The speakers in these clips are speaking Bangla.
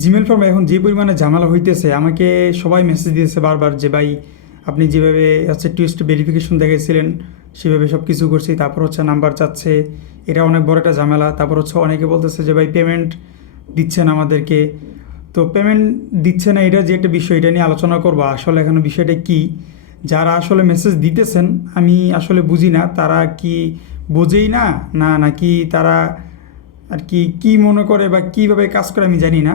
জিমেল ফর্মে এখন যে পরিমাণে ঝামেলা হইতেছে, আমাকে সবাই মেসেজ দিতেছে বারবার যে ভাই আপনি যেভাবে টু স্টেপ ভেরিফিকেশন দেখেছিলেন সেভাবে সব কিছু করছি, তারপর নাম্বার চাচ্ছে। এটা অনেক বড় একটা ঝামেলা। তারপর অনেকে বলতেছে যে ভাই পেমেন্ট দিচ্ছেন আমাদেরকে। তো পেমেন্ট দিচ্ছে না, এটা যে একটা বিষয়, এটা নিয়ে আলোচনা করবো আসলে এখানে বিষয়টা কি। যারা আসলে মেসেজ দিতেছেন আমি আসলে বুঝি না, তারা কি বোঝেই না, নাকি তারা আর কি কী মনে করে বা কীভাবে কাজ করে আমি জানি না।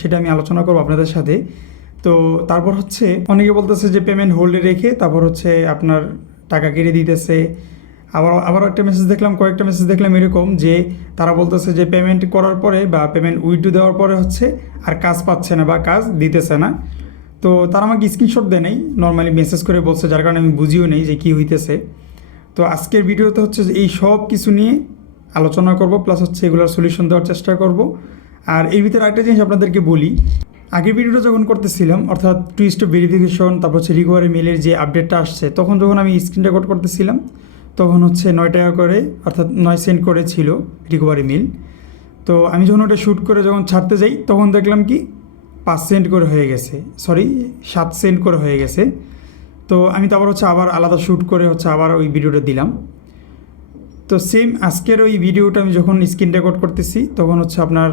সেটা আমি আলোচনা করবো আপনাদের সাথে। তো তারপর অনেকে বলতেছে যে পেমেন্ট হোল্ডে রেখে তারপর আপনার টাকা কেটে দিতেছে। আবার একটা মেসেজ দেখলাম, কয়েকটা মেসেজ দেখলাম এরকম যে তারা বলতেছে যে পেমেন্ট করার পরে বা পেমেন্ট উইথড্র দেওয়ার পরে আর কাজ পাচ্ছে না বা কাজ দিতেছে না। তো তারা আমাকে স্ক্রিনশট দেয় নাই, নর্মালি মেসেজ করে বলছে, যার কারণে আমি বুঝিও নেই যে কী হইতেছে। তো আজকের ভিডিওতে যে এই সব কিছু নিয়ে আলোচনা করব, প্লাস এগুলোর সলিউশন দেওয়ার চেষ্টা করব। আর এই ভিতরে আরেকটা জিনিস আপনাদেরকে বলি, আগের ভিডিওটা যখন করতেছিলাম, অর্থাৎ টু স্টেপ ভেরিফিকেশন তারপর রিকভারি মেলের যে আপডেটটা আসছে, তখন যখন আমি স্ক্রিন রেকর্ড করতেছিলাম তখন 9 টাকা করে, অর্থাৎ 9 সেন্ট করে ছিল রিকভারি মিল। তো আমি যখন ওটা শ্যুট করে যখন ছাড়তে যাই তখন দেখলাম কি 5 সেন্ট করে হয়ে গেছে, সরি 7 সেন্ট করে হয়ে গেছে। তো আমি তারপর আবার আলাদা শ্যুট করে আবার ওই ভিডিওটা দিলাম। তো সেম আজকের ওই ভিডিওটা আমি যখন স্ক্রিন রেকর্ড করতেছি তখন আপনার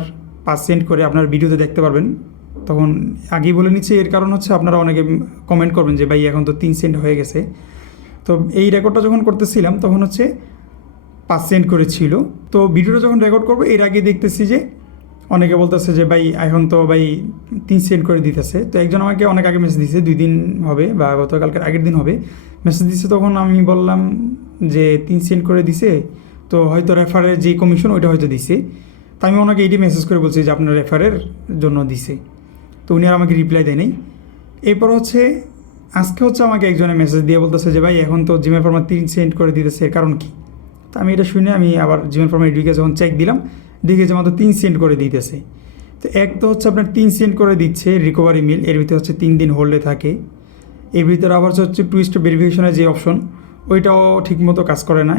5 সেন্ট করে আপনার ভিডিওতে দেখতে পারবেন। তখন আগেই বলে নিচ্ছি, এর কারণ আপনারা অনেকে কমেন্ট করবেন যে ভাই এখন তো 3 সেন্ট হয়ে গেছে। তো এই রেকর্ডটা যখন করতেছিলাম তখন 5 সেন্ট করে ছিল। তো ভিডিওটা যখন রেকর্ড করবো এর আগে দেখতেছি যে অনেকে বলতেছে যে ভাই এখন তো ভাই 3 সেন্ট করে দিতেছে। তো একজন আমাকে অনেক আগে মেসেজ দিয়েছে, 2 দিন হবে বা গতকালকের আগের দিন হবে মেসেজ দিচ্ছে। তখন আমি বললাম যে 3 সেন্ট করে দিছে, তো হয়তো রেফারের যে কমিশন ওইটা হয়তো দিছে। তো আমি ওনাকে এইটি মেসেজ করে বলছি যে আপনার রেফারের জন্য দিছে। তো উনি আর আমাকে রিপ্লাই দেয় নাই। এরপর আজকে আমাকে একজনে মেসেজ দিয়ে বলতেছে যে ভাই এখন তো জিমেল ফর্মে 3 সেন্ট করে দিতেছে, এর কারণ কি? তো আমি এটা শুনে আমি আবার জিমেল ফর্মে ঢুকে যখন চেক দিলাম, দেখে যে মাত্র 3 সেন্ট করে দিতেছে। তো এক তো আপনার 3 সেন্ট করে দিচ্ছে রিকভারি মিল, এর ভিতরে 3 দিন হোল্ডে থাকে। এর ভিতরে আবার টু স্টেপ ভেরিফিকেশনের যে অপশন ওইটাও ঠিকমতো কাজ করে না,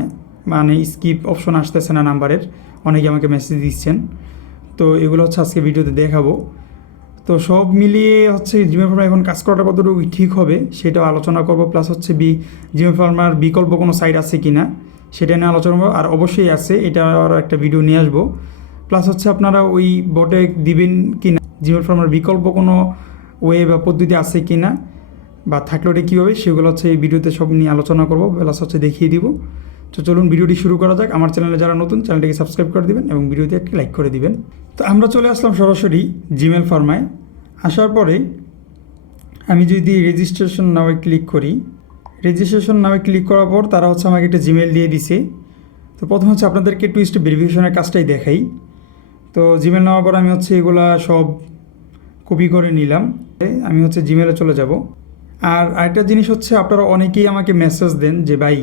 মানে স্কিপ অপশন আসতেছে না নাম্বারের, অনেকে আমাকে মেসেজ দিচ্ছেন। তো এগুলো আজকে ভিডিওতে দেখাবো। তো সব মিলিয়ে জিমেল ফার্মা এখন কাজ করাটা কতটুকু ঠিক হবে সেটাও আলোচনা করব, প্লাস জিমেল ফার্মার বিকল্প কোনো সাইট আছে কি না সেটা নিয়ে আলোচনা করবো। আর অবশ্যই আছে, এটার একটা ভিডিও নিয়ে আসবো। প্লাস আপনারা ওই বটে দিবেন কি না, জিমেল ফার্মার বিকল্প কোনো ওয়ে বা পদ্ধতি আছে কি না, বা থাকলে ওটা কীভাবে, সেগুলো এই ভিডিওতে সব নিয়ে আলোচনা করবো, প্লাস দেখিয়ে দিব। তো চলুন ভিডিওটি শুরু করা যাক। আমার চ্যানেলে যারা নতুন, চ্যানেলটিকে সাবস্ক্রাইব করে দিবেন এবং ভিডিওতে একটি লাইক করে দিবেন। তো আমরা চলে আসলাম সরাসরি জিমেল ফার্মায়। আসার পরে আমি যদি রেজিস্ট্রেশন নামে ক্লিক করি, রেজিস্ট্রেশন নামে ক্লিক করার পর তারা আমাকে একটা জিমেল দিয়ে দিছে। তো প্রথমে আপনাদেরকে টু স্টেপ ভেরিফিকেশনের কাজটাই দেখাই। তো জিমেল নেওয়ার পর আমি এগুলা সব কপি করে নিলাম। আমি জিমেলে চলে যাব। আর আরেকটা জিনিস আপনারা অনেকেই আমাকে মেসেজ দেন যে ভাই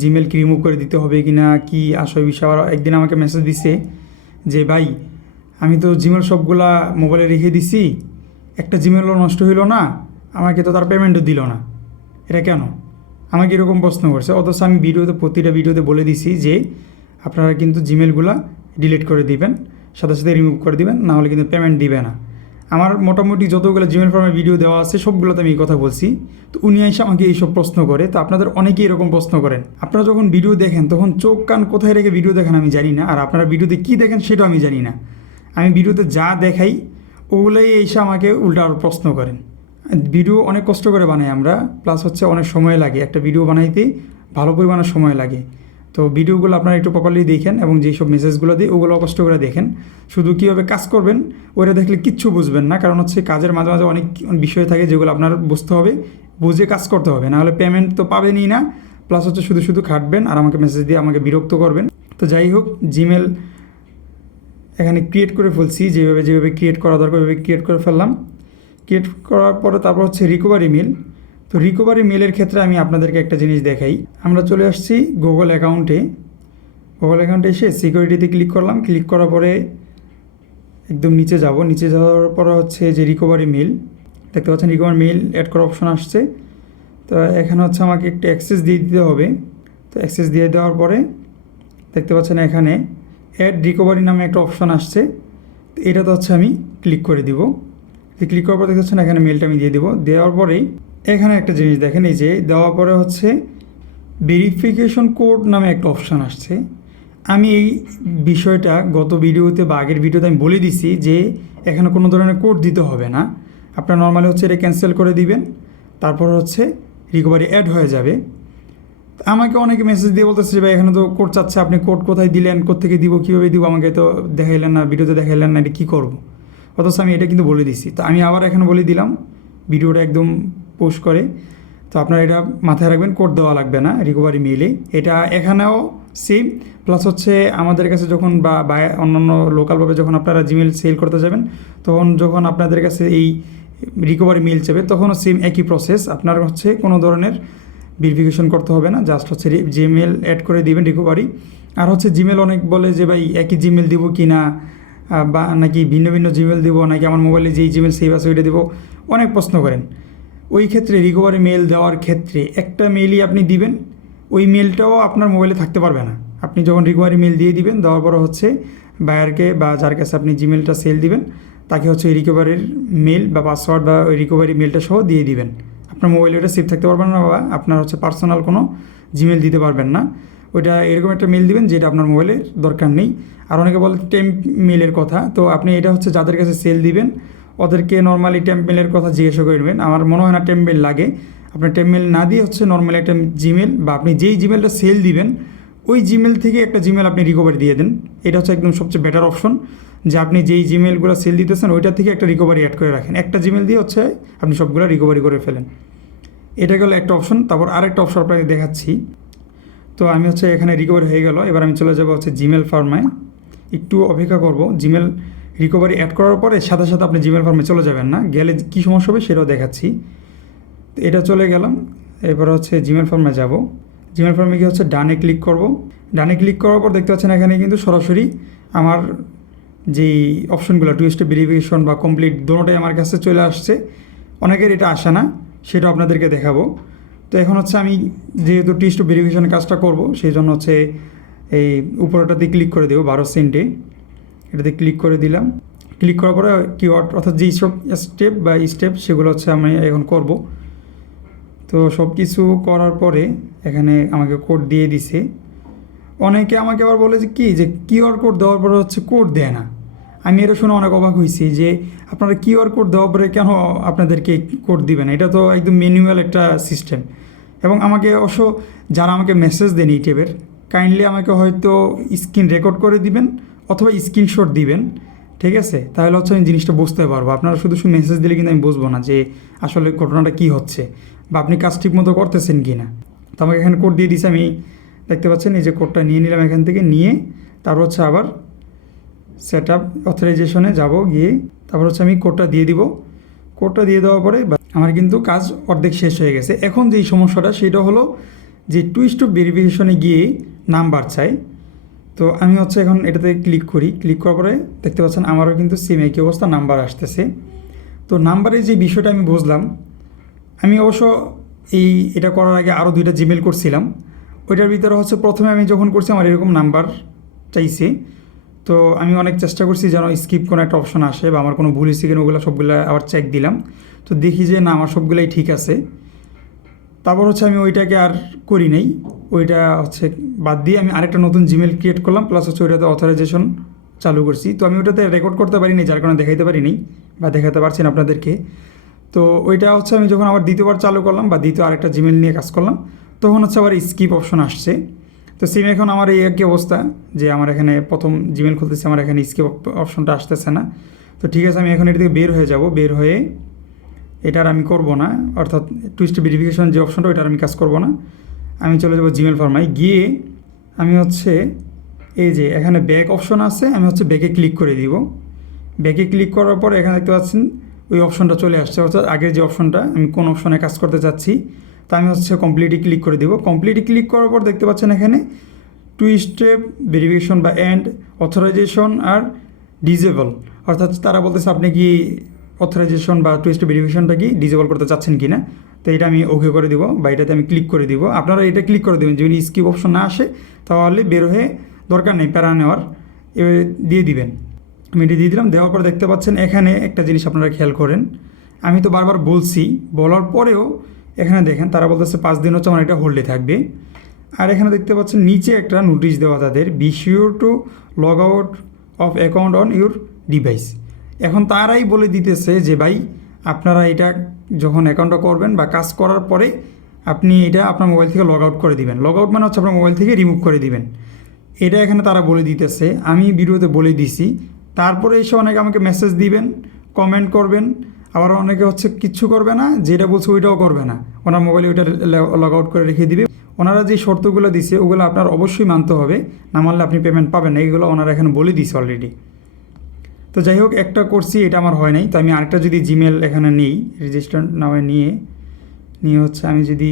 জিমেল কি রিমুভ করে দিতে হবে কি না, কি আসলে বিষয়। আবার একদিন আমাকে মেসেজ দিছে যে ভাই আমি তো জিমেল সবগুলা মোবাইলে রেখে দিছি, একটা জিমেলও নষ্ট হইল না, আমাকে তো তার পেমেন্টও দিল না, এটা কেন? আমাকে এরকম প্রশ্ন করছে। অথচ আমি প্রতিটা ভিডিওতে বলে দিছি যে আপনারা কিন্তু জিমেলগুলা ডিলিট করে দিবেন, সাথে সাথে রিমুভ করে দিবেন, না হলে কিন্তু পেমেন্ট দিবে না। আমার মোটামুটি যতগুলো জিমেল ফর্মের ভিডিও দেওয়া আছে সবগুলোতে আমি এই কথা বলছি। তো উনি এসে আমাকে এইসব প্রশ্ন করে। তো আপনাদের অনেকেই এরকম প্রশ্ন করেন, আপনারা যখন ভিডিও দেখেন তখন চোখ কান কোথায় রেখে ভিডিও দেখেন আমি জানি না, আর আপনারা ভিডিওতে কী দেখেন সেটাও আমি জানি না। আমি ভিডিওতে যা দেখাই ওগুলোই এসে আমাকে উল্টা আরও প্রশ্ন করেন। ভিডিও অনেক কষ্ট করে বানাই আমরা, প্লাস অনেক সময় লাগে, একটা ভিডিও বানাইতেই ভালো পরিমাণে সময় লাগে। তো ভিডিওগুলো আপনারা একটু প্রপারলি দেখেন এবং যেই সব মেসেজগুলো দিই ওগুলো কষ্ট করে দেখেন। শুধু কীভাবে কাজ করবেন ওইটা দেখলে কিচ্ছু বুঝবেন না, কারণ কাজের মাঝে মাঝে অনেক বিষয় থাকে যেগুলো আপনার বুঝতে হবে, বুঝে কাজ করতে হবে, নাহলে পেমেন্ট তো পাবেনই না। প্লাস শুধু শুধু খাটবেন আর আমাকে মেসেজ দিয়ে আমাকে বিরক্ত করবেন। তো যাই হোক, জিমেল এখানে ক্রিয়েট করে ফেলছি, যেভাবে ক্রিয়েট করা দরকার ওইভাবে ক্রিয়েট করে ফেললাম। ক্রিয়েট করার পরে তারপর রিকভারি মেল। তো রিকভারি মেলের ক্ষেত্রে আমি আপনাদেরকে একটা জিনিস দেখাই। আমরা চলে আসছি গুগল অ্যাকাউন্টে এসে সিকিউরিটিতে ক্লিক করলাম। ক্লিক করার পরে একদম নিচে যাব, নিচে যাওয়ার পরে যে রিকভারি মেল দেখতে পাচ্ছেন, রিকভারি মেল অ্যাড করার অপশন আসছে। তো এখানে আমাকে একটু অ্যাক্সেস দিয়ে দিতে হবে। তো অ্যাক্সেস দিয়ে দেওয়ার পরে দেখতে পাচ্ছেন এখানে অ্যাড রিকভারি নামে একটা অপশন আসছে। এটাতে হচ্ছে আমি ক্লিক করে দিব। ক্লিক করার পর দেখতে পাচ্ছেন এখানে মেলটা আমি দিয়ে দিব। দেওয়ার পরেই এখানে একটা জিনিস দেখেন, এই যে দেওয়ার পরে হচ্ছে ভেরিফিকেশন কোড নামে একটা অপশান আসছে। আমি এই বিষয়টা গত ভিডিওতে বা আগের ভিডিওতে আমি বলে দিছি যে এখানে কোনো ধরনের কোড দিতে হবে না। আপনার নর্মালি হচ্ছে এটা ক্যান্সেল করে দিবেন, তারপর হচ্ছে রিকভারি অ্যাড হয়ে যাবে। আমাকে অনেকে মেসেজ দিয়ে বলতেছে যে ভাই এখানে তো কোড চাচ্ছে, আপনি কোড কোথায় দিলেন, কোত্থেকে দিব, কীভাবে দিব, আমাকে তো দেখাইলেন না, ভিডিওতে দেখাইলেন না, এটা কী করবো। অথচ আমি এটা কিন্তু বলে দিছি। তো আমি আবার এখানে বলে দিলাম ভিডিওটা একদম পোস্ট করে। তো আপনারা এটা মাথায় রাখবেন, কোড দেওয়া লাগবে না রিকভারি মেইলে। এটা এখানেও সেম। প্লাস হচ্ছে আমাদের কাছে যখন বা অন্যান্য লোকালভাবে যখন আপনারা জিমেল সেল করতে যাবেন, তখন যখন আপনাদের কাছে এই রিকভারি মেইল চাবে, তখনও সেম একই প্রসেস। আপনার হচ্ছে কোনো ধরনের ভেরিফিকেশন করতে হবে না, জাস্ট হচ্ছে জিমেল অ্যাড করে দিবেন রিকভারি। আর হচ্ছে জিমেল অনেক বলে যে ভাই একই জিমেল দিব কি না, বা নাকি ভিন্ন ভিন্ন জিমেল দিব, নাকি আমার মোবাইলে যেই জিমেল সেভ আছে ওইটা দেবো, অনেক প্রশ্ন করেন। ওই ক্ষেত্রে রিকভারি মেল দেওয়ার ক্ষেত্রে একটা মেলই আপনি দিবেন, ওই মেলটাও আপনার মোবাইলে থাকতে পারবে না। আপনি যখন রিকভারি মেল দিয়ে দিবেন, দেওয়ার পর হচ্ছে বায়ারকে বা যার কাছে আপনি জিমেলটা সেল দিবেন, তাকে হচ্ছে ওই রিকভারির মেল বা পাসওয়ার্ড বা ওই রিকভারি মেলটা সহ দিয়ে দিবেন। আপনার মোবাইলে ওটা সেভ থাকতে পারবেন না, বা আপনার হচ্ছে পার্সোনাল কোনো জিমেল দিতে পারবেন না। ওইটা এরকম একটা মেল দিবেন যেটা আপনার মোবাইলের দরকার নেই। আর অনেকে বলে টেম্প মেলের কথা, তো আপনি এটা হচ্ছে যাদের কাছে সেল দিবেন ওদেরকে নর্মালি টেম্প মেলের কথা জিজ্ঞাসা করবেন। আমার মনে হয় না টেম্প মেল লাগে। আপনার টেম্প মেল না দিয়ে হচ্ছে নর্মালি একটা জিমেল, বা আপনি যেই জিমেলটা সেল দিবেন ওই জিমেল থেকে একটা জিমেল আপনি রিকভারি দিয়ে দেন। এটা হচ্ছে একদম সবচেয়ে বেটার অপশন, যে আপনি যেই জিমেলগুলো সেল দিতেছেন ওইটা থেকে একটা রিকভারি অ্যাড করে রাখেন। একটা জিমেল দিয়ে হচ্ছে আপনি সবগুলো রিকভারি করে ফেলেন। এটা গেলো একটা অপশন। তারপর আরেকটা অপশন আপনাকে দেখাচ্ছি। তো আমি হচ্ছে এখানে রিকভারি হয়ে গেল। এবার আমি চলে যাব হচ্ছে জিমেল ফার্মায়, একটু অপেক্ষা করব। জিমেল রিকভারি অ্যাড করার পরে সাথে সাথে আপনি জিমেল ফার্মে চলে যাবেন না, গেলে কী সমস্যা হবে সেটাও দেখাচ্ছি। তো এটা চলে গেলাম। এবার হচ্ছে জিমেল ফার্মে যাব। জিমেল ফার্মে গিয়ে হচ্ছে ডানে ক্লিক করব। ডানে ক্লিক করার পর দেখতে পাচ্ছেন এখানে কিন্তু সরাসরি আমার যেই অপশনগুলো টু স্টেপ ভেরিফিকেশন বা কমপ্লিট দোনোটাই আমার কাছে চলে আসছে। অনেকের এটা আসে না, সেটা আপনাদেরকে দেখাবো। তো এখন হচ্ছে আমি যেহেতু টু স্টেপ ভেরিফিকেশনের কাজটা করব, সেই জন্য হচ্ছে এই উপরটাতে ক্লিক করে দেবো 12 সেন্টে। এটাতে ক্লিক করে দিলাম। ক্লিক করার পরে কিওয়ার্ড অর্থাৎ যেই সব স্টেপ সেগুলো হচ্ছে আমি এখন করব। তো সব কিছু করার পরে এখানে আমাকে কোড দিয়ে দিছে। অনেকে আমাকে আবার বলে যে কি যে কিউআর কোড দেওয়ার পরে হচ্ছে কোড দেয় না। আমি এটা শুনে অনেক অবাক হয়েছি যে আপনারা কিউআর কোড দেওয়ার পরে কেন আপনাদেরকে কোড দিবেন, এটা তো একদম ম্যানুয়াল একটা সিস্টেম। এবং আমাকে অবশ্য যারা আমাকে মেসেজ দেন এই টাইপের, কাইন্ডলি আমাকে হয়তো স্ক্রিন রেকর্ড করে দিবেন অথবা স্ক্রিনশট দিবেন, ঠিক আছে? তাহলে হচ্ছে আমি জিনিসটা বুঝতে পারবো। আপনারা শুধু শুধু মেসেজ দিলে কিন্তু আমি বুঝবো না যে আসলে ঘটনাটা কী হচ্ছে বা আপনি কাজ ঠিক মতো করতেছেন কি না। তো আমাকে এখানে কোড দিয়ে দিয়েছে, আমি দেখতে পাচ্ছেন এই যে কোডটা নিয়ে নিলাম। এখান থেকে নিয়ে তারপর হচ্ছে আবার সেট আপ অথরাইজেশনে যাব, গিয়ে তারপর হচ্ছে আমি কোডটা দিয়ে দিব। কোডটা দিয়ে দেওয়ার পরে আমার কিন্তু কাজ অর্ধেক শেষ হয়ে গেছে। এখন যেই সমস্যাটা সেটা হলো যে টু স্টেপ ভেরিফিকেশনে গিয়ে নাম্বার চাই। তো আমি হচ্ছে এখন এটাতে ক্লিক করি। ক্লিক করার পরে দেখতে পাচ্ছেন আমারও কিন্তু সেম একই অবস্থা, নাম্বার আসতেছে। তো নাম্বারের যে বিষয়টা আমি বুঝলাম, আমি অবশ্য এটা করার আগে আরও 2টা জিমেল করছিলাম। ওইটার ভিতরে হচ্ছে প্রথমে আমি যখন করছি আমার এরকম নাম্বার চাইছে। তো আমি অনেক চেষ্টা করছি যেন স্কিপ কোনো একটা অপশন আসে বা আমার কোনো ভুল হয়েছে কিনা ওগুলো সবগুলো আবার চেক দিলাম। তো দেখি যে না, আমার সবগুলাই ঠিক আছে। তারপর হচ্ছে আমি ওইটাকে আর করি নাই, ওইটা হচ্ছে বাদ দিয়ে আমি আরেকটা নতুন জিমেল ক্রিয়েট করলাম, প্লাস হচ্ছে ওইটাতে অথরাইজেশন চালু করছি। তো আমি ওইটাতে রেকর্ড করতে পারিনি, যার কারণে দেখাইতে পারিনি বা দেখাতে পারছি না আপনাদেরকে। তো ওইটা হচ্ছে আমি যখন আবার দ্বিতীয়বার চালু করলাম বা দ্বিতীয় আরেকটা জিমেল নিয়ে কাজ করলাম, তখন হচ্ছে আবার স্কিপ অপশন আসছে। তো সিম এখন আমার এই একই অবস্থা যে আমার এখানে প্রথম জিমেল খুলতেছে, আমার এখানে স্কিপ অপশনটা আসতেছে না। তো ঠিক আছে, আমি এখন এটা থেকে বের হয়ে যাব। বের হয়ে এটার আমি করব না, অর্থাৎ টু স্টেপ ভেরিফিকেশন যে অপশনটা ওইটার আমি কাজ করব না। আমি চলে যাব জিমেল ফার্মায়। গিয়ে আমি হচ্ছে এই যে এখানে ব্যাক অপশন আছে, আমি হচ্ছে ব্যাকে ক্লিক করে দিব। ব্যাকে ক্লিক করার পর এখানে দেখতে পাচ্ছেন ওই অপশনটা চলে আসছে, অর্থাৎ আগের যে অপশনটা আমি কোন অপশনে কাজ করতে চাচ্ছি। তা আমি হচ্ছে কমপ্লিটে ক্লিক করে দিব। কমপ্লিটে ক্লিক করার পর দেখতে পাচ্ছেন এখানে টু স্টেপ ভেরিফিকেশন বা এন্ড অথরাইজেশন আর ডিজেবল, অর্থাৎ তারা বলতেছে আপনি কি অথরাইজেশন বা টু স্টেপ ভেরিফিকেশনটা কি ডিজেবল করতে চাচ্ছেন কি না। তো এটা আমি ওকে করে দিব বা এটাতে আমি ক্লিক করে দিব। আপনারা এটা ক্লিক করে দেবেন, যদি স্কিপ অপশন না আসে তাহলে বের হয়ে দরকার নেই প্যারা নেওয়ার, দিয়ে দিবেন। আমি এটি দিয়ে দিলাম। দেওয়ার পর দেখতে পাচ্ছেন এখানে একটা জিনিস আপনারা খেয়াল করেন, আমি তো বারবার বলছি, বলার পরেও এখানে দেখেন তারা বলতেছে 5 দিন হচ্ছে আমার এটা হোল্ডে থাকবে। আর এখানে দেখতে পাচ্ছেন নিচে একটা নোটিশ দেওয়া তাদের, be sure to log out of account on your device. এখন তারাই বলে দিতেছে যে ভাই আপনারা এটা যখন অ্যাকাউন্টটা করবেন বা কাজ করার পরে আপনি এটা আপনার মোবাইল থেকে লগ আউট করে দিবেন। লগ আউট মানে হচ্ছে আপনার মোবাইল থেকে রিমুভ করে দিবেন, এটা এখানে তারা বলে দিতেছে। আমি ভিডিওতে বলে দিছি, তারপরে এসে অনেকে আমাকে মেসেজ দিবেন, কমেন্ট করবেন, আবার অনেকে হচ্ছে কিচ্ছু করবে না, যেটা বলছে ওইটাও করবে না, ওনার মোবাইলে ওইটা লগ আউট করে রেখে দিবে। ওনারা যে শর্তগুলো দিছে ওগুলো আপনার অবশ্যই মানতে হবে, না মানলে আপনি পেমেন্ট পাবেন না, এইগুলো ওনারা এখানে বলে দিছে অলরেডি। তো যাই হোক, একটা করছি, এটা আমার হয় নাই, তো আমি আরেকটা যদি জিমেল এখানে নিই, রেজিস্টার নামে নিয়ে হচ্ছে আমি যদি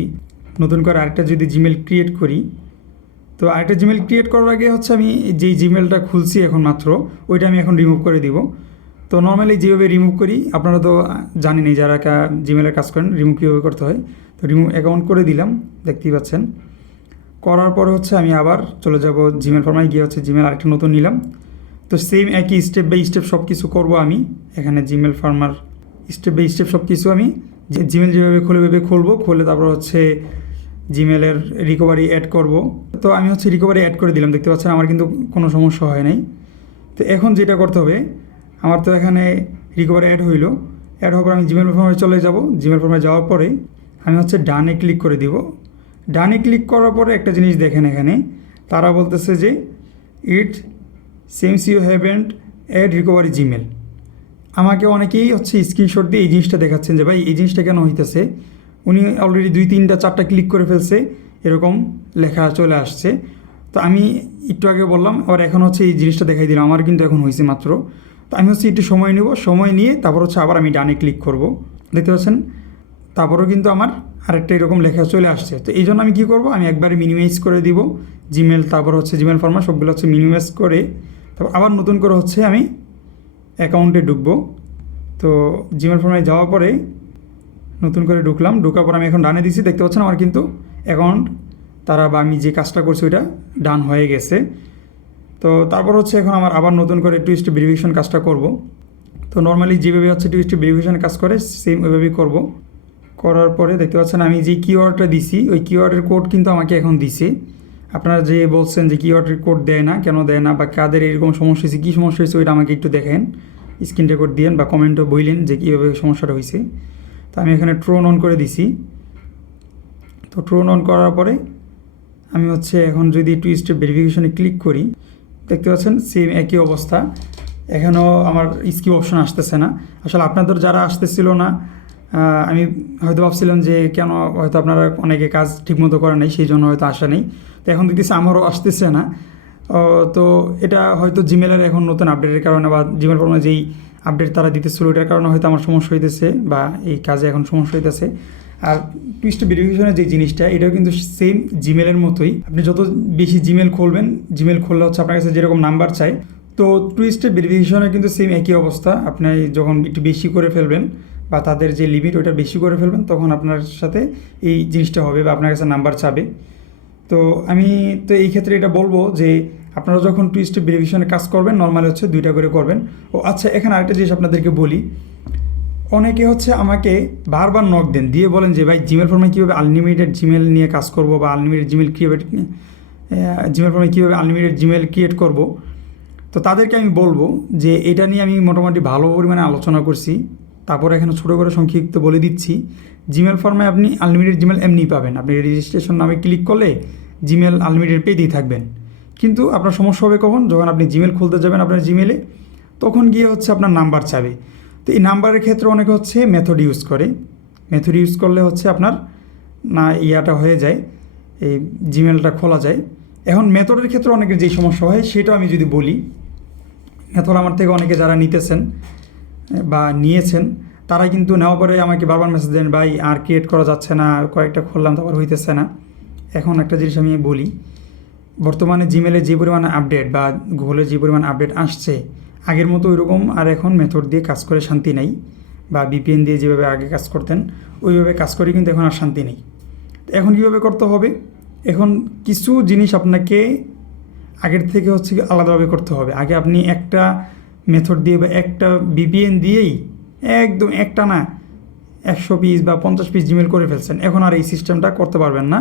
নতুন করে আরেকটা যদি জিমেল ক্রিয়েট করি, তো আরেকটা জিমেল ক্রিয়েট করার আগে হচ্ছে আমি যেই জিমেলটা খুলছি এখন মাত্র, ওইটা আমি এখন রিমুভ করে দিব। তো নর্মালি যেভাবে রিমুভ করি আপনারা তো জানেনই, যারা জিমেলের কাজ করেন রিমুভ কীভাবে করতে হয়। তো রিমুভ অ্যাকাউন্ট করে দিলাম, দেখতেই পাচ্ছেন। করার পরে হচ্ছে আমি আবার চলে যাব জিমেল ফর্মায় গিয়ে হচ্ছে জিমেল আরেকটা নতুন নিলাম। তো সেম একই স্টেপ বাই স্টেপ সব কিছু করবো আমি এখানে জিমেল ফার্মার, স্টেপ বাই স্টেপ সব কিছু আমি জিমেল যেভাবে খুলে ভেবে খুলবো, খুলে তারপর হচ্ছে জিমেলের রিকভারি অ্যাড করব। তো আমি হচ্ছে রিকভারি অ্যাড করে দিলাম, দেখতে পাচ্ছেন আমার কিন্তু কোনো সমস্যা হয় নাই। তো এখন যেটা করতে হবে, আমার তো এখানে রিকভারি অ্যাড হইলো, অ্যাড হওয়ার পর আমি জিমেল ফর্মে চলে যাব। জিমেল ফর্মে যাওয়ার পরে আমি হচ্ছে ডানে ক্লিক করে দিব। ডানে ক্লিক করার পরে একটা জিনিস দেখেন, এখানে তারা বলতেছে যে it seems you haven't add recovery Gmail. আমাকে অনেকেই হচ্ছে স্ক্রিনশট দিয়ে এই জিনিসটা দেখাচ্ছেন যে ভাই এই জিনিসটা কেন হইতেছে। উনি অলরেডি 2, 3, 4টা ক্লিক করে ফেলছে, এরকম লেখা চলে আসছে। তো আমি একটু আগে বললাম, আবার এখন হচ্ছে এই জিনিসটা দেখাই দিলাম, আমার কিন্তু এখন হয়েছে মাত্র। তো আমি হচ্ছে একটু সময় নেব, সময় নিয়ে তারপর হচ্ছে আবার আমি ডানে ক্লিক করব, দেখতে পাচ্ছেন। তারপরেও কিন্তু আমার আরেকটা এরকম লেখা চলে আসছে। তো এই জন্য আমি কী করবো, আমি একবারে মিনিমাইজ করে দিব জিমেল, তারপর হচ্ছে জিমেল ফর্মা সবগুলো হচ্ছে মিনিমাইজ করে তারপর আবার নতুন করে হচ্ছে আমি অ্যাকাউন্টে ঢুকবো। তো জিমেল ফর্মে যাওয়ার পরে নতুন করে ঢুকলাম, ঢোকার পর আমি এখন ডানে দিচ্ছি, দেখতে পাচ্ছেন আমার কিন্তু অ্যাকাউন্ট তারা বা আমি যে কাজটা করছি ওইটা ডান হয়ে গেছে। তো তারপর হচ্ছে এখন আমার আবার নতুন করে টু স্টেপ ভেরিফিকেশন কাজটা করব। তো নর্মালি যেভাবে হচ্ছে টু স্টেপ ভেরিফিকেশন কাজ করে সেম ওইভাবেই করব। করার পরে দেখতে পাচ্ছেন আমি যে কিওয়ার্ডটা দিছি ওই কিওয়ার্ডের কোড কিন্তু আমাকে এখন দিছে। আপনারা যে বলছেন যে কিওয়ার্ডের কোড দেয় না, কেন দেয় না বা কাদের এরকম সমস্যা হয়েছে, কী সমস্যা হয়েছে ওইটা আমাকে একটু দেখেন, স্ক্রিন রেকর্ড দিয়েন বা কমেন্টও বললেন যে কীভাবে সমস্যাটা হয়েছে। তো আমি এখানে ট্রোন অন করে দিছি। তো ট্রোন অন করার পরে আমি হচ্ছে এখন যদি টু স্টেপ ভেরিফিকেশনে ক্লিক করি, দেখতে পাচ্ছেন সেম একই অবস্থা, এখানেও আমার স্কিপ অপশন আসতেছে না। আসলে আপনাদের যারা আসতেছিল না, আমি হয়তো ভাবছিলাম যে কেন হয়তো আপনারা অনেকে কাজ ঠিকমতো করে নাই, সেই জন্য হয়তো আসা নেই। তো এখন দেখতেছি আমারও আসতেছে না। তো এটা হয়তো জিমেলের এখন নতুন আপডেটের কারণে বা জিমেল ফর্মে যেই আপডেট তারা দিতেছিল ওইটার কারণে হয়তো আমার সমস্যা হইতেছে বা এই কাজে এখন সমস্যা হইতেছে। আর টু স্টেপ ভেরিফিকেশনের যে জিনিসটা, এটাও কিন্তু সেম জিমেলের মতোই। আপনি যত বেশি জিমেল খুলবেন, জিমেল খুললে হচ্ছে আপনার কাছে যেরকম নাম্বার চাই, তো টু স্টেপ ভেরিফিকেশনের কিন্তু সেম একই অবস্থা। আপনি যখন একটু বেশি করে ফেলবেন বা তাদের যে লিমিট ওইটা বেশি করে ফেলবেন, তখন আপনার সাথে এই জিনিসটা হবে বা আপনার কাছে নাম্বার চাবে। তো আমি তো এই ক্ষেত্রে এটা বলবো যে আপনারা যখন টু স্টেপ ভেরিফিকেশনে কাজ করবেন নর্মালি হচ্ছে 2টা করে করবেন। ও আচ্ছা, এখানে আরেকটা জিনিস আপনাদেরকে বলি, অনেকে হচ্ছে আমাকে বারবার নক দেন দিয়ে বলেন যে ভাই জিমেল ফর্মে কীভাবে আনলিমিটেড জিমেল নিয়ে কাজ করব বা আনলিমিটেড জিমেল জিমেল ফর্মে কীভাবে আনলিমিটেড জিমেল ক্রিয়েট করব। তো তাদেরকে আমি বলবো যে এটা নিয়ে আমি মোটামুটি ভালো পরিমাণে আলোচনা করছি। তারপর এখানে ছোটো করে সংক্ষিপ্ত বলে দিচ্ছি, জিমেল ফর্মে আপনি আনলিমিটেড জিমেল এমনি পাবেন, আপনি রেজিস্ট্রেশন নামে ক্লিক করলে জিমেল আনলিমিটেড পেতেই থাকবেন। কিন্তু আপনার সমস্যা হবে কখন, যখন আপনি জিমেল খুলতে যাবেন আপনার জিমেলে, তখন গিয়ে হচ্ছে আপনার নাম্বার চাবে। তো এই নাম্বারের ক্ষেত্রে অনেকে হচ্ছে মেথড ইউজ করে, মেথড ইউজ করলে হচ্ছে আপনার না ইয়াটা হয়ে যায়, এই জিমেলটা খোলা যায়। এখন মেথডের ক্ষেত্রে অনেকের যেই সমস্যা হয় সেটাও আমি যদি বলি, মেথড আমার থেকে অনেকে যারা নিতেছেন বা নিয়েছেন তারা কিন্তু নেওয়ার পরে আমাকে বারবার মেসেজ দেন, ভাই আর ক্রিয়েট করা যাচ্ছে না, কয়েকটা খুললাম তারপর হইতেছে না। এখন একটা জিনিস আমি বলি, বর্তমানে জিমেলে যে পরিমাণ আপডেট বা গুগলের যে পরিমাণ আপডেট আসছে, আগের মতো ওইরকম আর এখন মেথড দিয়ে কাজ করে শান্তি নেই, বা ভিপিএন দিয়ে যেভাবে আগে কাজ করতেন ওইভাবে কাজ করে কিন্তু এখন আর শান্তি নেই। এখন কীভাবে করতে হবে, এখন কিছু জিনিস আপনাকে আগের থেকে হচ্ছে আলাদাভাবে করতে হবে। আগে আপনি একটা মেথড দিয়ে বা একটা ভিপিএন দিয়েই একদম একটা না 100 পিস বা 50 পিস জিমেল করে ফেলছেন, এখন আর এই সিস্টেমটা করতে পারবেন না।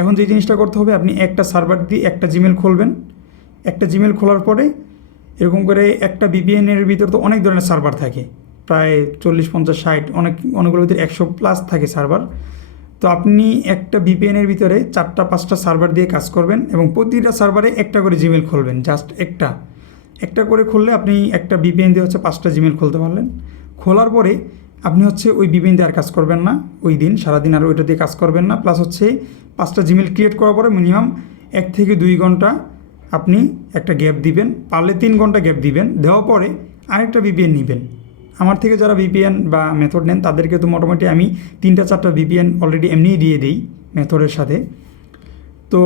এখন যে জিনিসটা করতে হবে, আপনি একটা সার্ভার দিয়ে একটা জিমেল খুলবেন। একটা জিমেল খোলার পরে এরকম করে একটা ভিপিএনের ভিতর তো অনেক ধরনের সার্ভার থাকে, প্রায় 40, 50, 60, অনেকগুলোর ভিতরে 100+ থাকে সার্ভার। তো আপনি একটা ভিপিএনের ভিতরে 4টা 5টা সার্ভার দিয়ে কাজ করবেন এবং প্রতিটা সার্ভারে একটা করে জিমেল খুলবেন। জাস্ট একটা করে খুললে আপনি একটা ভিপিএন দিয়ে হচ্ছে 5টা জিমেল খুলতে পারলেন। খোলার পরে আপনি হচ্ছে ওই ভিপিএন দিয়ে আর কাজ করবেন না, ওই দিন সারাদিন আর ওইটা দিয়ে কাজ করবেন না। প্লাস হচ্ছে 5টা জিমেল ক্রিয়েট করার পরে মিনিমাম 1 থেকে 2 ঘন্টা আপনি একটা গ্যাপ দিবেন, পারলে 3 ঘন্টা গ্যাপ দিবেন। দেওয়ার পরে আরেকটা ভিপিএন নেবেন। আমার থেকে যারা ভিপিএন বা মেথড নেন তাদেরকে তো মোটামুটি আমি 3টা 4টা ভিপিএন অলরেডি এমনিই দিয়ে দিই মেথডের সাথে। তো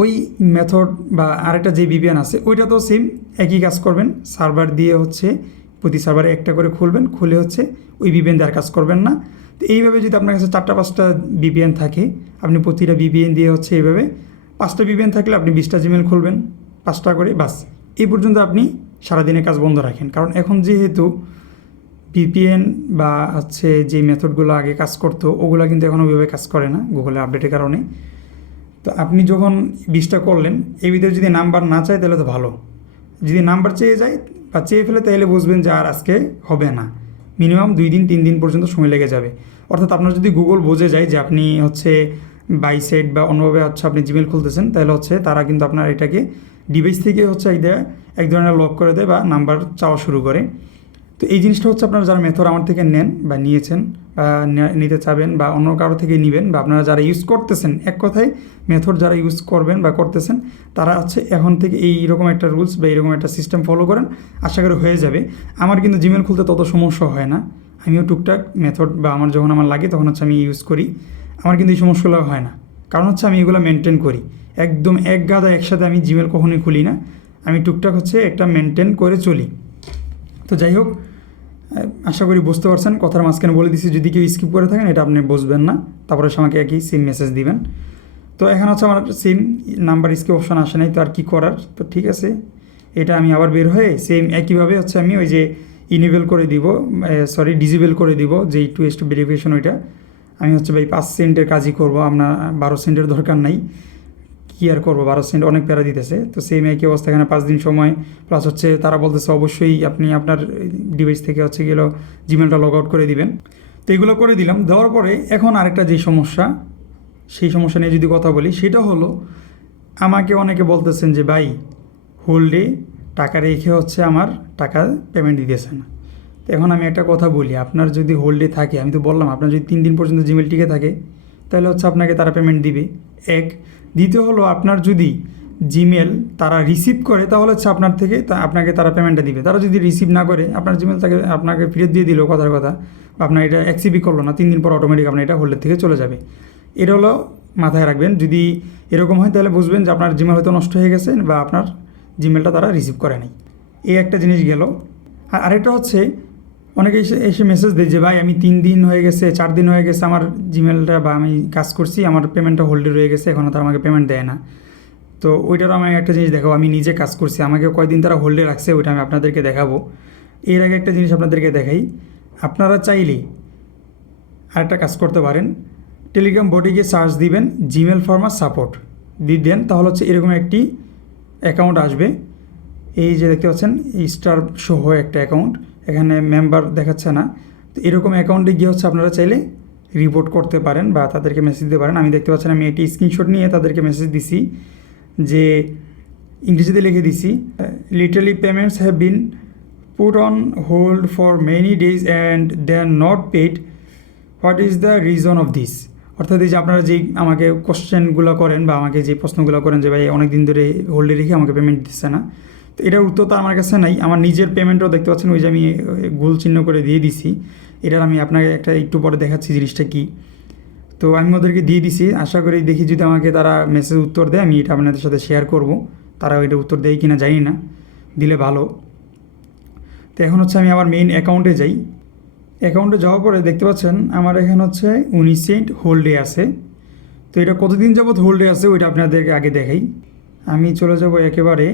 ওই মেথড বা আরেকটা যে ভিপিএন আছে ওইটা তো সেম একই কাজ করবেন, সার্ভার দিয়ে হচ্ছে প্রতি সার্ভারে একটা করে খুলবেন, খুলে হচ্ছে ওই ভিপিএন দিয়ে আর কাজ করবেন না। তো এইভাবে যদি আপনার কাছে 4টা 5টা ভিপিএন থাকে, আপনি প্রতিটা ভিপিএন দিয়ে হচ্ছে এইভাবে 5টা ভিপিএন থাকলে আপনি 20টা জিমেল খুলবেন 5টা করে, বাস এই পর্যন্ত আপনি সারাদিনের কাজ বন্ধ রাখেন। কারণ এখন যেহেতু ভিপিএন বা হচ্ছে যে মেথডগুলো আগে কাজ করতো ওগুলো কিন্তু এখন ওইভাবে কাজ করে না গুগলের আপডেটের কারণে। তো আপনি যখন 20টা করলেন এই ভিতরে যদি নাম্বার না চায় তাহলে তো ভালো, যদি নাম্বার চেয়ে যায় বা চেয়ে ফেলে তাহলে বুঝবেন যে আর আজকে হবে না, মিনিমাম 2 দিন 3 দিন পর্যন্ত সময় লেগে যাবে। অর্থাৎ আপনার যদি গুগল বোঝে যায় যে আপনি হচ্ছে বাইসাইট বা অন্যভাবে হচ্ছে আপনি জিমেল খুলতেছেন, তাহলে হচ্ছে তারা কিন্তু আপনার এটাকে ডিভাইস থেকে হচ্ছে এক ধরনের লক করে দেয় বা নাম্বার চাওয়া শুরু করে। তো এই জিনিসটা হচ্ছে আপনারা যারা মেথড আমার থেকে নেন বা নিয়েছেন বা নিতে চাবেন বা অন্য কারো থেকে নেবেন বা আপনারা যারা ইউজ করতেছেন, এক কথায় মেথড যারা ইউজ করবেন বা করতেছেন তারা হচ্ছে এখন থেকে এইরকম একটা রুলস বা এইরকম একটা সিস্টেম ফলো করেন, আশা করি হয়ে যাবে। আমার কিন্তু জিমেল খুলতে তত সমস্যা হয় না, আমিও টুকটাক মেথড বা যখন আমার লাগে তখন হচ্ছে আমি ইউজ করি, আমার কিন্তু এই সমস্যাগুলো হয় না। কারণ হচ্ছে আমি এগুলো মেনটেন করি, একদম এক গাদা একসাথে আমি জিমেল কখনোই খুলি না, আমি টুকটাক হচ্ছে একটা মেনটেন করে চলি। তো যাই হোক, আশা করি বুঝতে পারছেন, কথার মাঝখানে বলে দিচ্ছি, যদি কেউ স্কিপ করে থাকেন এটা আপনি বুঝবেন না, তারপরে আমাকে একই সিম মেসেজ দিবেন। তো এখন হচ্ছে আমার সিম নাম্বার স্কিপ অপশন আসে নাই, তো আর কী করার, তো ঠিক আছে এটা আমি আবার বের হয়ে সেম একইভাবে হচ্ছে আমি ওই যে ইনেবল করে দিব, ডিজেবল করে দিব যেই 2 স্টেপ ভেরিফিকেশন, ওইটা আমি হচ্ছে ভাই 5 সেন্টের কাজই করবো, আপনার 12 সেন্টের দরকার নাই, কী আর করবো, 12 সেন্ট অনেক প্যারা দিতেছে। তো সেম একই অবস্থা, এখানে 5 দিন সময়, প্লাস হচ্ছে তারা বলতেছে অবশ্যই আপনি আপনার ডিভাইস থেকে হচ্ছে গেলো জিমেলটা লগ আউট করে দিবেন। তো এগুলো করে দিলাম, দেওয়ার পরে এখন আরেকটা যে সমস্যা, সেই সমস্যা নিয়ে যদি কথা বলি, সেটা হলো আমাকে অনেকে বলতেছেন যে ভাই হোল্ডে টাকা রেখে হচ্ছে আমার টাকা পেমেন্ট দিতেছে না। তো এখন আমি একটা কথা বলি, আপনার যদি হোল্ডে থাকে, আমি তো বললাম আপনার যদি 3 দিন পর্যন্ত জিমেল টিকে থাকে তাহলে হচ্ছে আপনাকে তারা পেমেন্ট দিবে, এক। দ্বিতীয় হলো আপনার যদি জিমেল তারা রিসিভ করে তাহলে হচ্ছে আপনার থেকে আপনাকে তারা পেমেন্টটা দিবে। তারা যদি রিসিভ না করে আপনার জিমেল তাকে আপনাকে ফেরত দিয়ে দিল কথার কথা, বা আপনার এটা অ্যাকসেপ্টই করলো না, 3 দিন পর অটোমেটিক আপনার এটা হোল্ডের থেকে চলে যাবে। এটা হলো মাথায় রাখবেন, যদি এরকম হয় তাহলে বুঝবেন যে আপনার জিমেল হয়তো নষ্ট হয়ে গেছে বা আপনার জিমেলটা তারা রিসিভ করে নাই। এই একটা জিনিস গেল। আর আরেকটা হচ্ছে অনেকে এসে মেসেজ দেয় যে ভাই আমি 3 দিন হয়ে গেছে, 4 দিন হয়ে গেছে আমার জিমেলটা বা আমি কাজ করছি, আমার পেমেন্টটা হোল্ডে রয়ে গেছে, এখনও তারা আমাকে পেমেন্ট দেয় না। তো ওইটারও আমি একটা জিনিস দেখাবো, আমি নিজে কাজ করছি, আমাকে কয়দিন তারা হোল্ডে রাখছে ওইটা আমি আপনাদেরকে দেখাবো। এর আগে একটা জিনিস আপনাদেরকে দেখাই, আপনারা চাইলে আরেকটা কাজ করতে পারেন, টেলিগ্রাম বটে গিয়ে সার্চ দিবেন জিমেল ফার্মার সাপোর্ট দিয়ে দেন, তাহলে হচ্ছে এরকম একটি অ্যাকাউন্ট আসবে, এই যে দেখতে পাচ্ছেন স্টার সহ একটা অ্যাকাউন্ট, এখানে মেম্বার দেখাচ্ছে না। তো এরকম অ্যাকাউন্টে গিয়ে হচ্ছে আপনারা চাইলে রিপোর্ট করতে পারেন বা তাদেরকে মেসেজ দিতে পারেন। আমি দেখতে পাচ্ছেন আমি একটি স্ক্রিনশট নিয়ে তাদেরকে মেসেজ দিছি, যে ইংরেজিতে লিখে দিছি, literally payments have been put on hold for many days and they are not paid, what is the reason of this. অর্থাৎ এই যে আপনারা যেই আমাকে কোশ্চেনগুলো করেন বা আমাকে যে প্রশ্নগুলো করেন যে ভাই অনেক দিন ধরে হোল্ডে রেখে আমাকে পেমেন্ট দিচ্ছে না, তো এটার উত্তর তো আমার কাছে নাই। আমার নিজের পেমেন্টও দেখতে পাচ্ছেন ওই যে আমি গোল চিহ্ন করে দিয়ে দিছি, এটার আমি আপনাকে একটু পরে দেখাচ্ছি জিনিসটা কী। তো আমি ওদেরকে দিয়ে দিছি, আশা করি দেখি যদি আমাকে তারা মেসেজ উত্তর দেয় আমি এটা আপনাদের সাথে শেয়ার করব, তারা ওইটা উত্তর দেয় কি না জানি না, দিলে ভালো। তো এখন হচ্ছে আমি আমার মেইন অ্যাকাউন্টে যাই, অ্যাকাউন্টে যাওয়ার পরে দেখতে পাচ্ছেন আমার এখানে হচ্ছে 19 সেন্ট হোল্ডে আছে। তো এটা কতদিন যাবত হোল্ডে আছে ওইটা আপনাদেরকে আগে দেখাই। আমি চলে যাব একেবারে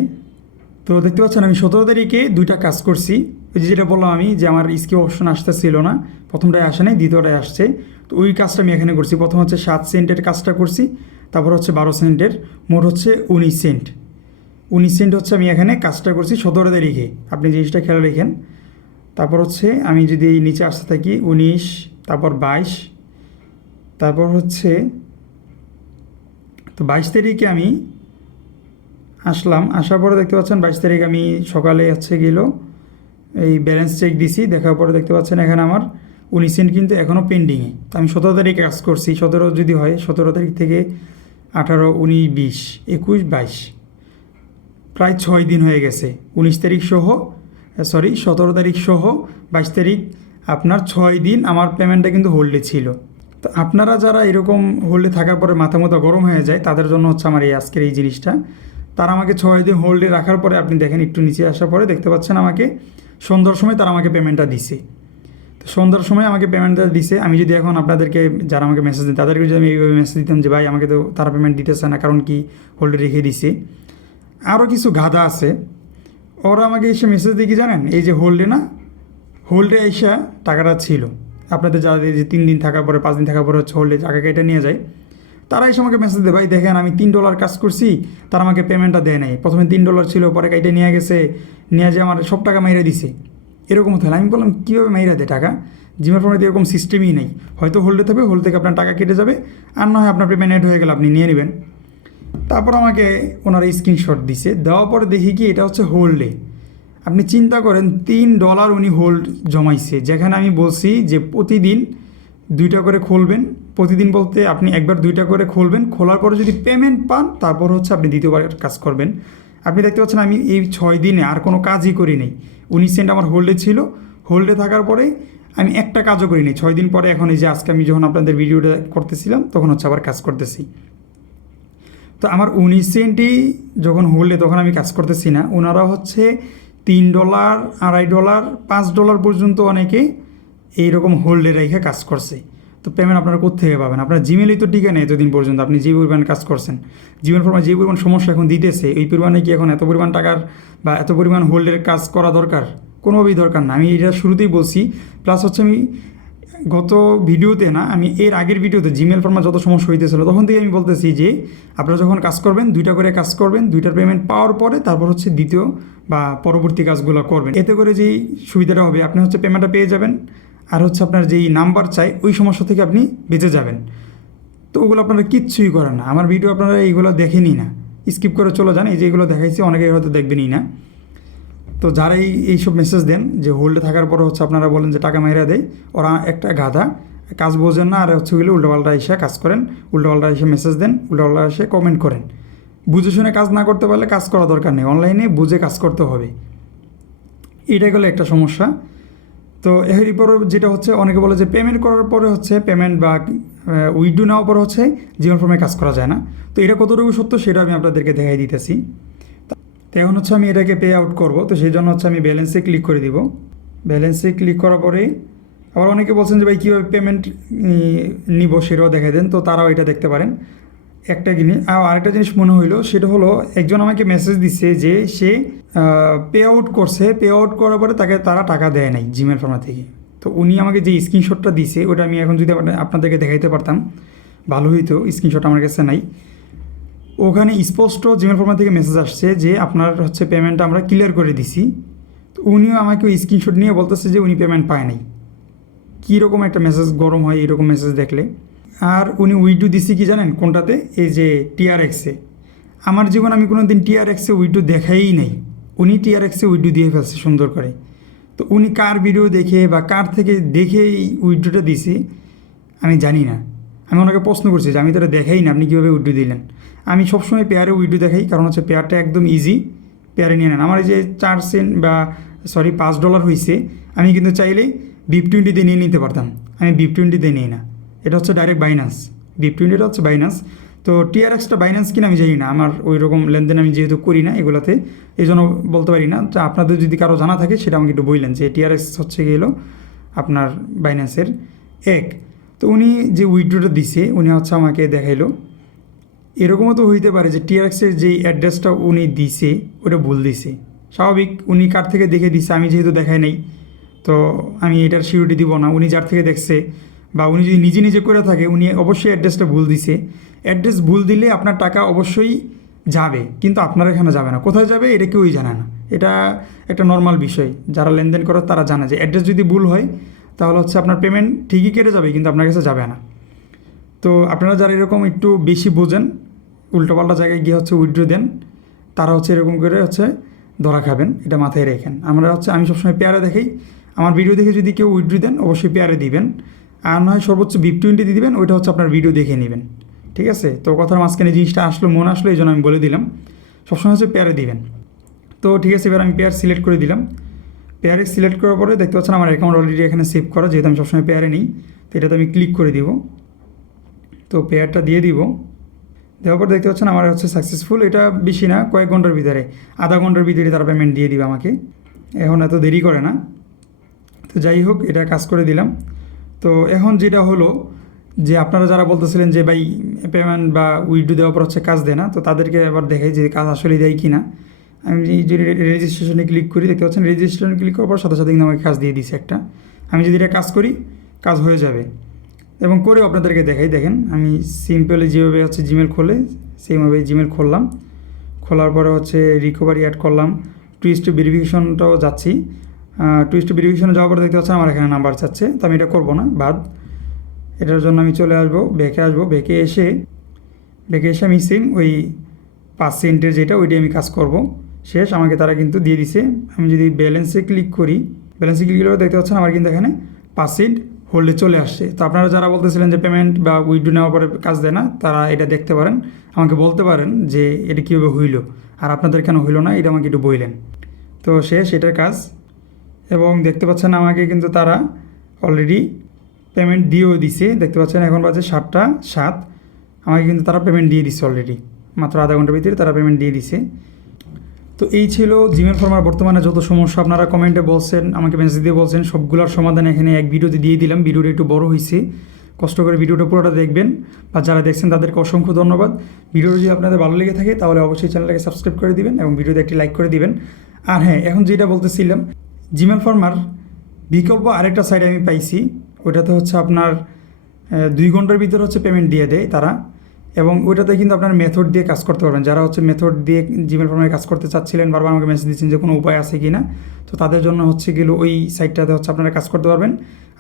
তো দেখতে পাচ্ছেন আমি 17 তারিখে দুইটা কাজ করছি। ওই যে যেটা বললাম আমি যে আমার স্কিপ অপশন আসতেছিল না, প্রথমটায় আসে নাই, দ্বিতীয়টায় আসছে। তো ওই কাজটা আমি এখানে করছি। প্রথম হচ্ছে 7 সেন্টের কাজটা করছি, তারপর হচ্ছে 12 সেন্টের, মোট হচ্ছে 19 সেন্ট। 19 সেন্ট হচ্ছে আমি এখানে কাজটা করছি 17 তারিখে, আপনি জিনিসটা খেয়াল রেখেন। তারপর হচ্ছে আমি যদি এই নিচে আসতে থাকি 19, তারপর 22, তারপর হচ্ছে তো 22 তারিখে আমি আসলাম। আসার পরে দেখতে পাচ্ছেন 22 তারিখ আমি সকালে হচ্ছে গেল এই ব্যালেন্স চেক দিছি, দেখার পরে দেখতে পাচ্ছেন এখানে আমার 19 সেন্ট কিন্তু এখনও পেন্ডিংয়ে। তো আমি 17 তারিখে কাজ করছি, 17 যদি হয় 17 তারিখ থেকে 18, 19, 20, 21, 22, প্রায় 6 দিন হয়ে গেছে। 19 তারিখ সহ 17 তারিখ সহ 22 তারিখ, আপনার 6 দিন আমার পেমেন্টটা কিন্তু হোল্ডে ছিল। তো আপনারা যারা এরকম হোল্ডে থাকার পরে মাথা মতো গরম হয়ে যায়, তাদের জন্য হচ্ছে আমার এই আজকের এই জিনিসটা। তারা আমাকে 6 দিন হোল্ডে রাখার পরে আপনি দেখেন একটু নিচে আসার পরে দেখতে পাচ্ছেন আমাকে সন্ধ্যার সময় তারা আমাকে পেমেন্টটা দিছে। তো সন্ধ্যার সময় আমাকে পেমেন্টটা দিছে। আমি যদি এখন আপনাদেরকে যারা আমাকে মেসেজ দেন তাদেরকে যদি আমি এইভাবে মেসেজ দিতাম যে ভাই আমাকে তো তারা পেমেন্ট দিতেছে না, কারণ কি হোল্ডে রেখে দিছে। আরও কিছু গাধা আছে, ওরা আমাকে এসে মেসেজ দিয়ে কি জানেন, এই যে হোল্ডে না, হোল্ডে এসে টাকাটা ছিল আপনাদের যাদের যে 3 দিন থাকার পরে 5 দিন থাকার পরে হচ্ছে হোল্ডে টাকা কেটে নিয়ে যায়, তারা এসে আমাকে মেসেজ দেয় ভাই দেখেন আমি $3 কাজ করছি, তারা আমাকে পেমেন্টটা দেয় নাই। প্রথমে $3 ছিল, পরে কেটে নিয়ে গেছে, নিয়ে যে আমার সব টাকা মাইরে দিছে। এরকম হতে আমি বললাম কীভাবে মাইরা দেয় টাকা, জিমের ফোনে এরকম সিস্টেমই নেই। হয়তো হোল্ডে থাকবে, হোল্ড থেকে আপনার টাকা কেটে যাবে, আর না হয় আপনার পেমেন্ট এড হয়ে গেলে আপনি নিয়ে নেবেন। তারপর আমাকে ওনারা স্ক্রিনশট দিছে, দেওয়ার পরে দেখি কি এটা হচ্ছে হোল্ডে। আপনি চিন্তা করেন $3 উনি হোল্ড জমাইছে, যেখানে আমি বলছি যে প্রতিদিন 2টা করে খুলবেন। প্রতিদিন বলতে আপনি একবার 2টা করে খুলবেন, খোলার পরে যদি পেমেন্ট পান তারপর হচ্ছে আপনি দ্বিতীয়বার কাজ করবেন। আপনি দেখতে পাচ্ছেন আমি এই 6 দিনে আর কোনো কাজই করি নাই। 19 সেন্ট আমার হোল্ডে ছিল, হোল্ডে থাকার পরে আমি একটা কাজও করি নাই। 6 দিন পরে এখন এই যে আজকে আমি যখন আপনাদের ভিডিওটা করতেছিলাম তখন হচ্ছে আবার কাজ করতেছি। তো আমার 19 সেন্টই যখন হোল্ডে তখন আমি কাজ করতেছি না, ওনারা হচ্ছে $3, $2.5, $5 পর্যন্ত অনেকে এইরকম হোল্ডে রেখে কাজ করছে। তো পেমেন্ট আপনারা কোত্থেকে পাবেন? আপনার জিমেলই তো টিকে নেই এতদিন পর্যন্ত, আপনি যে পরিমাণ কাজ করছেন, জিমেল ফর্মে যে পরিমাণ সমস্যা এখন দিতেছে, এই পরিমাণে কি এখন এত পরিমাণ টাকার বা এত পরিমাণ হোল্ডের কাজ করা দরকার? কোনোভাবেই দরকার না। আমি এটা শুরুতেই বলছি। প্লাস হচ্ছে আমি গত ভিডিওতে না, আমি এর আগের ভিডিওতে জিমেল ফর্মে যত সমস্যা হইতেছিল তখন থেকে আমি বলতেছি যে আপনারা যখন কাজ করবেন 2টা করে কাজ করবেন, 2টার পেমেন্ট পাওয়ার পরে তারপর হচ্ছে দ্বিতীয় বা পরবর্তী কাজগুলো করবেন। এতে করে যেই সুবিধাটা হবে, আপনি হচ্ছে পেমেন্টটা পেয়ে যাবেন, আর হচ্ছে আপনার যেই নাম্বার চাই ওই সমস্যা থেকে আপনি বেঁচে যাবেন। তো ওগুলো আপনারা কিচ্ছুই করেন না। আমার ভিডিও আপনারা এইগুলো দেখেনই না, স্কিপ করে চলে যান। এই যেগুলো দেখাইছি অনেকে হয়তো দেখবেনই না। তো যারাই এইসব মেসেজ দেন যে হোল্ডে থাকার পরে হচ্ছে আপনারা বলেন যে টাকা মেরা দেয়, ওরা একটা গাধা, কাজ বোঝেন না। আর হচ্ছে গেলে উল্টোপাল্টা এসে কাজ করেন, উল্টোপাল্টা এসে মেসেজ দেন, উল্টোপাল্টা এসে কমেন্ট করেন। বুঝে শুনে কাজ না করতে পারলে কাজ করা দরকার নেই, অনলাইনে বুঝে কাজ করতে হবে। এটাই গেলো একটা সমস্যা। তো এর পরে যেটা হচ্ছে অনেকে বলে যে পেমেন্ট করার পরে হচ্ছে পেমেন্ট বা উইথড্র নেওয়ার পরে হচ্ছে জীবন ফর্মে কাজ করা যায় না। তো এটা কতটুকু সত্য সেটা আমি আপনাদেরকে দেখাই দিতেছি। তো এখন হচ্ছে আমি এটাকে পে আউট করব, তো সেই জন্য হচ্ছে আমি ব্যালেন্সে ক্লিক করে দিব। ব্যালেন্সে ক্লিক করার পরে আবার অনেকে বলছেন যে ভাই কীভাবে পেমেন্ট নিব সেটাও দেখাই দেন, তো তারাও এটা দেখতে পারেন। একটা জিনিস আরেকটা জিনিস মনে হইলো, সেটা হলো একজন আমাকে মেসেজ দিচ্ছে যে সে পে আউট করছে, পে আউট করার পরে তারা টাকা দেয় নাই জিমেল ফর্মা থেকে। তো উনি আমাকে যে স্ক্রিনশটটা দিছে ওটা আমি এখন যদি আপনাদেরকে দেখাইতে পারতাম ভালো হইতো। স্ক্রিনশট আমার কাছে নাই। ওখানে স্পষ্ট জিমেল ফর্মা থেকে মেসেজ আসছে যে আপনার হচ্ছে পেমেন্টটা আমরা ক্লিয়ার করে দিছি। তো উনিও আমাকে ওই স্ক্রিনশট নিয়ে বলতেছে যে উনি পেমেন্ট পায় নাই। কীরকম একটা মেসেজ গরম হয় এরকম মেসেজ দেখলে। আর উনি উইথড্র দিছি কি জানেন কোনটাতে? এই যে TRX-এ। আমার জীবন আমি কোনো দিন TRX-এ উইথড্র দেখাই নাই, উনি TRX-এ উইথড্র দিয়ে ফেলছে সুন্দর করে। তো উনি কার ভিডিও দেখে বা কার থেকে দেখে এই উইথড্রটা দিছি আমি জানি না। আমি ওনাকে প্রশ্ন করছি যে আমি তো এটা দেখাই না, আপনি কীভাবে উইথড্র দিলেন? আমি সবসময় পেয়ারে উইথড্র দেখাই, কারণ হচ্ছে পেয়ারটা একদম ইজি, পেয়ারে নিয়ে নেন। আমার এই যে $5 হয়েছে, আমি কিন্তু চাইলেই BIP20 দিয়ে নিয়ে নিতে পারতাম, আমি BIP20 দিয়ে নিই না। এটা হচ্ছে ডাইরেক্ট বাইন্যান্স, BIP20টা হচ্ছে বাইন্যান্স। তো TRX-টা বাইন্যান্স কিনা আমি জানি না, আমার ওই রকম লেনদেন আমি যেহেতু করি না এগুলাতে, এই জন্য বলতে পারি না। তো আপনাদের যদি কারো জানা থাকে সেটা আমাকে একটু বললেন যে TRX হচ্ছে গেলো আপনার বাইন্যান্সের এক। তো উনি যে উইথড্রটা দিছে উনি হচ্ছে আমাকে দেখাইলো। এরকমও তো হইতে পারে যে TRX-এর যেই অ্যাড্রেসটা উনি দিছে ওটা ভুল দিছে, স্বাভাবিক, উনি কার থেকে দেখে দিচ্ছে, আমি যেহেতু দেখাই নাই, তো আমি এটার সিউরিটি দিব না। উনি যার থেকে দেখছে বা উনি যদি নিজে নিজে করে থাকে, উনি অবশ্যই অ্যাড্রেসটা ভুল দিছে। অ্যাড্রেস ভুল দিলে আপনার টাকা অবশ্যই যাবে, কিন্তু আপনার এখানে যাবে না। কোথায় যাবে এটা কেউই জানে না। এটা একটা নর্মাল বিষয়, যারা লেনদেন করে তারা জানে যে অ্যাড্রেস যদি ভুল হয় তাহলে হচ্ছে আপনার পেমেন্ট ঠিকই কেটে যাবে, কিন্তু আপনার কাছে যাবে না। তো আপনারা যারা এরকম একটু বেশি বোঝেন, উল্টোপাল্টা জায়গায় গিয়ে হচ্ছে উইথড্র দেন, তারা হচ্ছে এরকম করে হচ্ছে ধরা খাবেন, এটা মাথায় রেখেন। আমি সবসময় পেয়ারে দেখাই, আমার ভিডিও দেখে যদি কেউ উইথড্র দেন অবশ্যই পেয়ারে দিবেন, আর নয় সর্বোচ্চ VIP20 দিয়ে দিবেন, ওইটা হচ্ছে আপনার ভিডিও দেখে নেবেন। ঠিক আছে? তো কথার মাঝখানে জিনিসটা মনে আসলো, এই জন্য আমি বলে দিলাম, সবসময় হচ্ছে পেয়ারে দিবেন। তো ঠিক আছে, এবার আমি পেয়ার সিলেক্ট করে দিলাম। পেয়ারে সিলেক্ট করার পরে দেখতে পাচ্ছেন আমার অ্যাকাউন্ট অলরেডি এখানে সেভ করা, যেহেতু আমি সবসময় পেয়ারে নিই। তো এটাতে আমি ক্লিক করে দিব, তো পেয়ারটা দিয়ে দিব। দেওয়ার পর দেখতে পাচ্ছেন আমার হচ্ছে সাকসেসফুল। এটা বেশি না, কয়েক ঘন্টার ভিতরে, আধা ঘন্টার ভিতরে তারা পেমেন্ট দিয়ে দিবে আমাকে, এখন এত দেরি করে না। তো যাই হোক, এটা কাজ করে দিলাম। তো এখন যেটা হলো যে আপনারা যারা বলতেছিলেন যে ভাই পেমেন্ট বা উইথড্র দেওয়ার পর হচ্ছে কাজ দেয় না, তো তাদেরকে আবার দেখাই যে কাজ আসলে দেয় কি না। আমি যদি রেজিস্ট্রেশনে ক্লিক করি, দেখতে পাচ্ছেন রেজিস্ট্রেশনে ক্লিক করার পর সাথে সাথে কিন্তু আমাকে কাজ দিয়ে দিছে একটা। আমি যদি এটা কাজ করি, কাজ হয়ে যাবে। এবং করেও আপনাদেরকে দেখাই, দেখেন আমি সিম্পলি যেভাবে হচ্ছে জিমেল খোলে সেইভাবে জিমেল খুললাম। খোলার পরে হচ্ছে রিকভারি অ্যাড করলাম, টুইস্ট ভেরিফিকেশনটাও যাচ্ছি। টুইস্ট ভেরিফিকেশনে যাওয়ার পরে দেখতে পাচ্ছেন আমার এখানে নাম্বার চাচ্ছে, তো আমি এটা করবো না, বাদ। এটার জন্য আমি চলে আসবো, ব্যাকে এসে আমি সেম ওই 5 সেন্টের যেটা ওইটাই আমি কাজ করব। শেষ, আমাকে তারা কিন্তু দিয়ে দিছে। আমি যদি ব্যালেন্সে ক্লিক করি, করে দেখতে পাচ্ছেন আমার কিন্তু এখানে 5 সেন্ট হোল্ডে চলে আসছে। তো আপনারা যারা বলতেছিলেন যে পেমেন্ট বা উইথড্র নেওয়ার পরে কাজ দেয় না, তারা এটা দেখতে পারেন, আমাকে বলতে পারেন যে এটা কীভাবে হইলো আর আপনাদের কেন হইলো না, এটা আমাকে একটু বললেন। তো শেষ এটার কাজ। এবং দেখতে পাচ্ছেন আমাকে কিন্তু তারা অলরেডি পেমেন্ট দিয়েও দিছে। দেখতে পাচ্ছেন এখন বাজে 7টা 7, আমাকে কিন্তু তারা পেমেন্ট দিয়ে দিছে অলরেডি, মাত্র আধা ঘন্টার ভিতরে তারা পেমেন্ট দিয়ে দিছে। তো এই ছিল জিমেল ফর্মার বর্তমানে যত সমস্যা আপনারা কমেন্টে বলছেন, আমাকে মেসেজ দিয়ে বলছেন, সবগুলোর সমাধান এখানে এক ভিডিওতে দিয়ে দিলাম। ভিডিওটা একটু বড় হয়েছে, কষ্ট করে ভিডিওটা পুরোটা দেখবেন, বা যারা দেখছেন তাদেরকে অসংখ্য ধন্যবাদ। ভিডিওটা যদি আপনাদের ভালো লেগে থাকে তাহলে অবশ্যই চ্যানেলটাকে সাবস্ক্রাইব করে দিবেন এবং ভিডিওতে একটি লাইক করে দিবেন। আর হ্যাঁ, এখন যেটা বলতেছিলাম, জিমেল ফর্মার বিকল্প আরেকটা সাইট আমি পাইছি, ওইটাতে হচ্ছে আপনার 2 ঘন্টার ভিতরে হচ্ছে পেমেন্ট দিয়ে দেয় তারা, এবং ওইটাতে কিন্তু আপনার মেথড দিয়ে কাজ করতে পারবেন। যারা হচ্ছে মেথড দিয়ে জিমেল ফর্মে কাজ করতে চাচ্ছিলেন, বারবার আমাকে মেসেজ দিচ্ছেন যে কোনো উপায় আছে কি না, তো তাদের জন্য হচ্ছে গেলো ওই সাইটটাতে হচ্ছে আপনারা কাজ করতে পারবেন।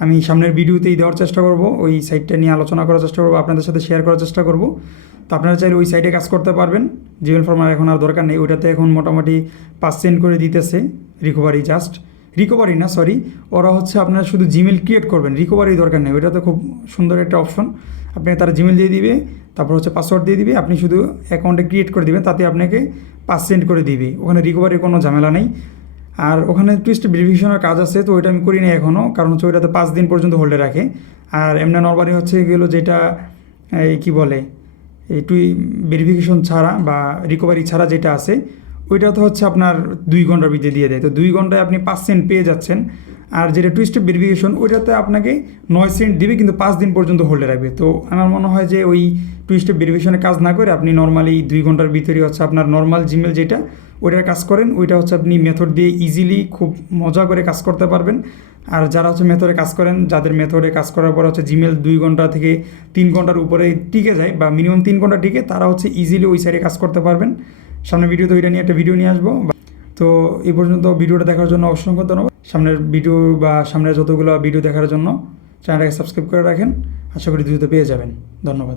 আমি সামনের ভিডিওতেই দেওয়ার চেষ্টা করব, ওই সাইটটা নিয়ে আলোচনা করার চেষ্টা করব, আপনাদের সাথে শেয়ার করার চেষ্টা করব। তো আপনারা চাইলে ওই সাইটে কাজ করতে পারবেন। জিমেল ফর্মার এখন আর দরকার নেই, ওইটাতে এখন মোটামুটি 5 সেন্ট করে দিতেছে রিকভারি না, সরি, ওরা হচ্ছে আপনারা শুধু জিমেল ক্রিয়েট করবেন, রিকভারি দরকার নেই। ওইটাতে খুব সুন্দর একটা অপশন, আপনাকে তারা জিমেল দিয়ে দিবে, তারপর হচ্ছে পাসওয়ার্ড দিয়ে দিবে, আপনি শুধু অ্যাকাউন্টে ক্রিয়েট করে দিবেন, তাতে আপনাকে 5 সেন্ট করে দিবে। ওখানে রিকভারির কোনো ঝামেলা নেই। আর ওখানে টুইস্ট ভেরিফিকেশনের কাজ আছে, তো ওইটা আমি করি না এখনও, কারণ হচ্ছে ওইটাতে 5 দিন পর্যন্ত হোল্ডে রাখে। আর এমনি নর্মালি হচ্ছে গেলো যেটা এই কী বলে, এই ভেরিফিকেশন ছাড়া বা রিকভারি ছাড়া যেটা আছে, ওইটা তো হচ্ছে আপনার 2 ঘন্টার ভিতরে দিয়ে দেয়। তো 2 ঘন্টায় আপনি 5 সেন্ট পেয়ে যাচ্ছেন। আর যেটা টুইস্ট ভেরিফিকেশন, ওইটাতে আপনাকে 9 সেন্ট দিবে, কিন্তু 5 দিন পর্যন্ত হোল্ডে রাখবে। তো আমার মনে হয় যে ওই টুইস্ট ভেরিফিকেশনে কাজ না করে আপনি নর্মালি 2 ঘন্টার ভিতরে হচ্ছে আপনার নর্মাল জিমেল যেটা, ওইটার কাজ করেন। ওইটা হচ্ছে আপনি মেথড দিয়ে ইজিলি খুব মজা করে কাজ করতে পারবেন। আর যারা হচ্ছে মেথডে কাজ করেন, যাদের মেথডে কাজ করার পর হচ্ছে জিমেল 2 ঘন্টা থেকে 3 ঘন্টার উপরে টিকে যায়, বা মিনিমাম 3 ঘন্টা টিকে, তারা হচ্ছে ইজিলি ওই সাইডে কাজ করতে পারবেন। সামনের ভিডিওতে ওইটা নিয়ে একটা ভিডিও নিয়ে আসবো। তো এই পর্যন্ত ভিডিওটা দেখার জন্য অসংখ্য ধন্যবাদ। সামনের ভিডিও বা সামনের যতগুলো ভিডিও দেখার জন্য চ্যানেলটাকে সাবস্ক্রাইব করে রাখেন, আশা করি দ্রুত পেয়ে যাবেন। ধন্যবাদ।